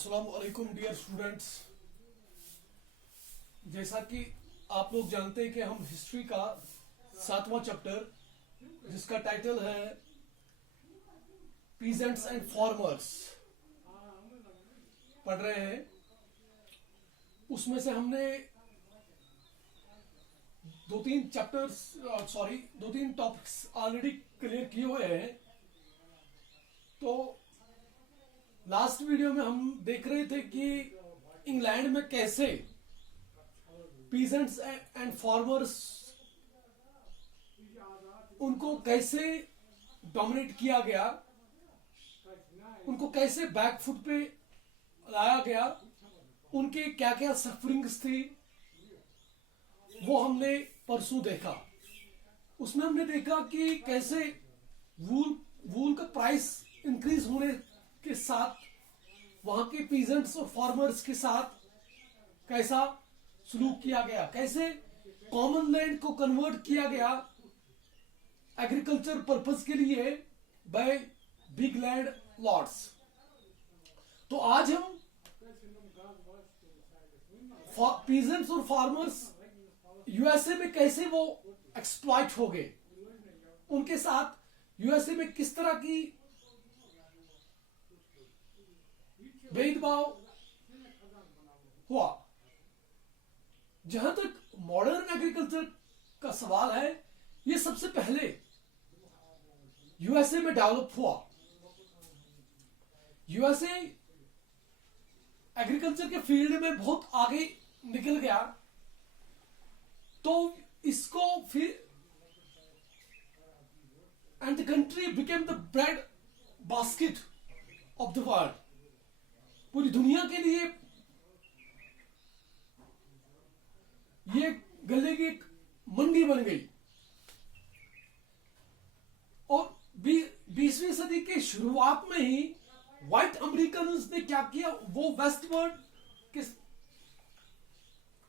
अस्सलाम वालेकुम dear students. जैसा कि आप लोग जानते हैं कि हम हिस्ट्री का 7वां चैप्टर जिसका टाइटल है पीजेंट्स एंड फार्मर्स पढ़ रहे हैं। उसमें से हमने दो तीन टॉपिक्स ऑलरेडी क्लियर किए हुए हैं। तो लास्ट वीडियो में हम देख रहे थे कि इंग्लैंड में कैसे पीजेंट्स एंड फार्मर्स उनको कैसे डोमिनेट किया गया, उनको कैसे बैकफुट पे लाया गया, उनके क्या क्या सफरिंग्स थी वो हमने परसों देखा। उसमें हमने देखा कि कैसे वूल का प्राइस इंक्रीज होने के साथ वहां के पीजेंट्स और फार्मर्स के साथ कैसा सलूक किया गया, कैसे कॉमन लैंड को कन्वर्ट किया गया एग्रीकल्चर पर्पस के लिए बाय बिग लैंड लॉर्ड्स। तो आज हम पीजेंट्स और फार्मर्स यूएसए में कैसे वो एक्सप्लॉइट हो गए, उनके साथ यूएसए में किस तरह की भेदभाव हुआ। जहां तक मॉडर्न एग्रीकल्चर का सवाल है, ये सबसे पहले यूएसए में डेवलप हुआ। यूएसए एग्रीकल्चर के फील्ड में बहुत आगे निकल गया, तो इसको फिर and the country became the bread basket of the world. पूरी दुनिया के लिए ये गले की एक मंडी बन गई। और 20वीं सदी के शुरुआत में ही व्हाइट अमेरिकन ने क्या किया, वो वेस्टवर्ड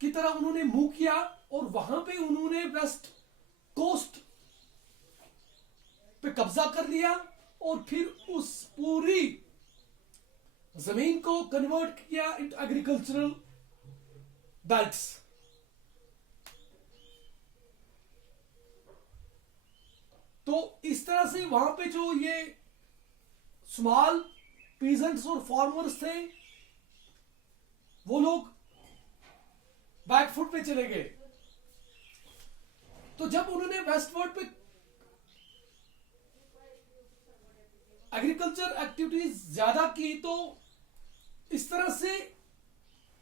की तरह उन्होंने मूव किया और वहां पे उन्होंने वेस्ट कोस्ट पे कब्जा कर लिया और फिर उस पूरी जमीन को कन्वर्ट किया इनटू एग्रीकल्चरल बेल्ट्स। तो इस तरह से वहां पे जो ये स्मॉल पीजेंट्स और फार्मर्स थे, वो लोग बैकफुट पे चले गए। तो जब उन्होंने वेस्टवर्ड पे एग्रीकल्चर एक्टिविटीज ज्यादा की, तो इस तरह से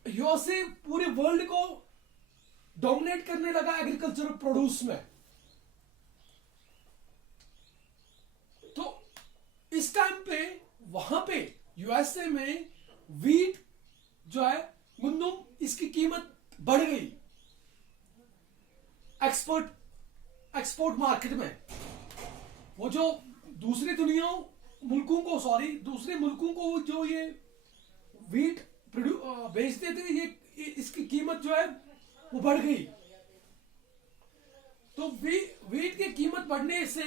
यूएसए पूरे वर्ल्ड को डोमिनेट करने लगा एग्रीकल्चरल प्रोड्यूस में। तो इस टाइम पे वहां पे यूएसए में वीट जो है, गंदम, इसकी कीमत बढ़ गई एक्सपोर्ट मार्केट में। वो जो दूसरे मुल्कों को जो ये वीट बेचते थे, ये इसकी कीमत जो है वो बढ़ गई। तो वीट की कीमत बढ़ने से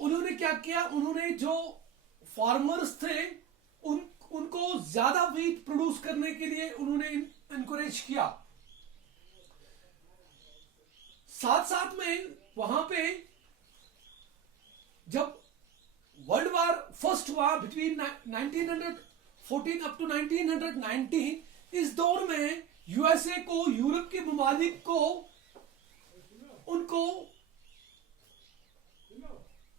उन्होंने क्या किया, उन्होंने जो फार्मर्स थे उनको ज्यादा वीट प्रोड्यूस करने के लिए उन्होंने एनकरेज किया। साथ साथ में वहां पे जब वर्ल्ड वार फर्स्ट हुआ बिटवीन 1914 अप टू 1919, इस दौर में यूएसए को, यूरोप के ममालिक को, उनको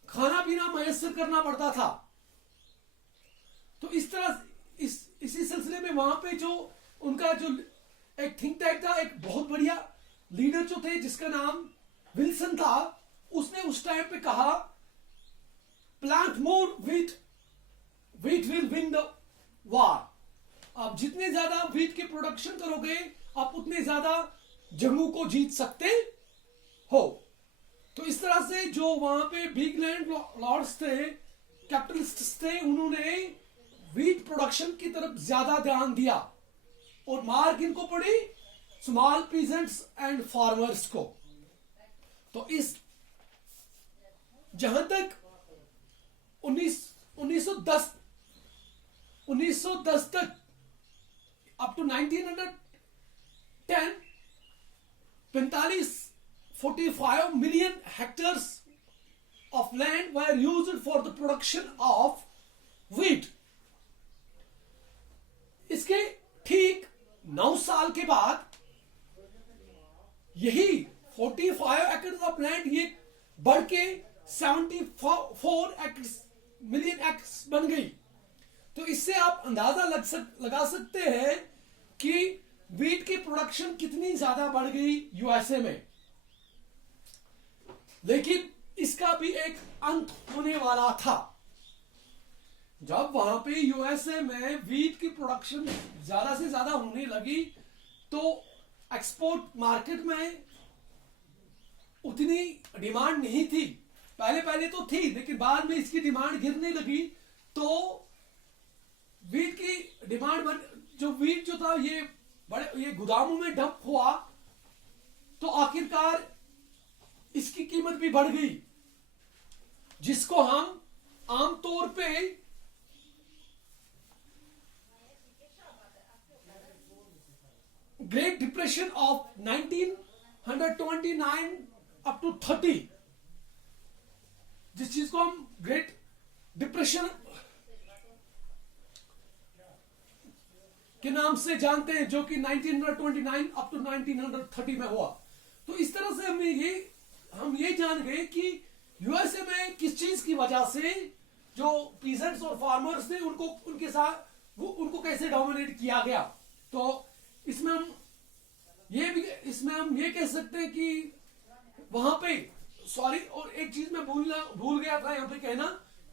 खाना पीना मैसर करना पड़ता था। तो इस तरह इसी सिलसिले में वहां पे जो उनका जो एक थिंक टैंक था, एक बहुत बढ़िया लीडर जो थे जिसका नाम विल्सन था, उसने उस टाइम पे कहा, plant more wheat will win the war. आप जितने ज्यादा वीट की प्रोडक्शन करोगे, आप उतने ज्यादा जंगों को जीत सकते हो। तो इस तरह से जो वहां पे बिग लैंड लॉर्ड्स थे, कैपिटलिस्ट्स थे, उन्होंने वीट प्रोडक्शन की तरफ ज्यादा ध्यान दिया और मार किनको पड़ी, स्मॉल पीजेंट्स एंड फार्मर्स को। तो इस जहां तक 1910 1910 तक up to 1910 45 million hectares of land were used for the production of wheat. इसके ठीक 9 साल के बाद यही 45 एकड़ ऑफ लैंड ये बढ़ के 74 मिलियन एकड़ बन गई। तो इससे आप अंदाजा लगा सकते हैं कि वीट की प्रोडक्शन कितनी ज्यादा बढ़ गई यूएसए में। लेकिन इसका भी एक अंत होने वाला था। जब वहां पे यूएसए में वीट की प्रोडक्शन ज्यादा से ज्यादा होने लगी तो एक्सपोर्ट मार्केट में उतनी डिमांड नहीं थी। पहले तो थी, लेकिन बाद में इसकी डिमांड गिरने लगी। तो वीट की डिमांड जो वीट जो था ये गोदामों में डंप हुआ, तो आखिरकार इसकी कीमत भी बढ़ गई, जिसको हम आमतौर पे great depression of 1929 up to 30, जिस चीज को हम ग्रेट डिप्रेशन के नाम से जानते हैं, जो कि 1929 अप टू 1930 में हुआ। तो इस तरह से हम ये जान गए कि यूएसए में किस चीज की वजह से जो पीजेंट्स और फार्मर्स थे उनको कैसे डोमिनेट किया गया। तो इसमें हम ये कह सकते हैं कि वहां पे और एक चीज मैं भूल गया था यहां पे कहना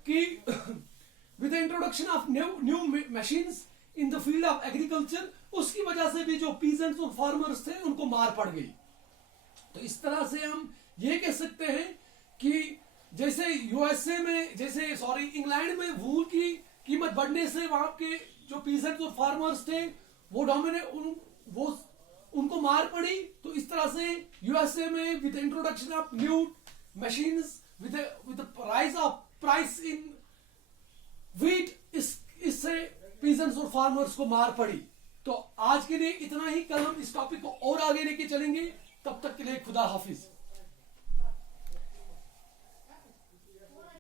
कि with the introduction of new machines in the field of agriculture, उसकी वजह से भी जो पीजेंट्स और फार्मर्स थे उनको मार पड़ गई। तो इस तरह से हम ये कह सकते हैं कि जैसे यूएसए में इंग्लैंड में वूल की कीमत बढ़ने से वहां के जो पीजेंट्स और फार्मर्स थे वो उनको मार पड़ी। तो इस तरह से यूएसए में with introduction of new machines with the price in wheat, इससे पीजेंट्स और फार्मर्स को मार पड़ी। तो आज के लिए इतना ही। कल हम इस टॉपिक को और आगे लेके चलेंगे। तब तक के लिए खुदा हाफिज।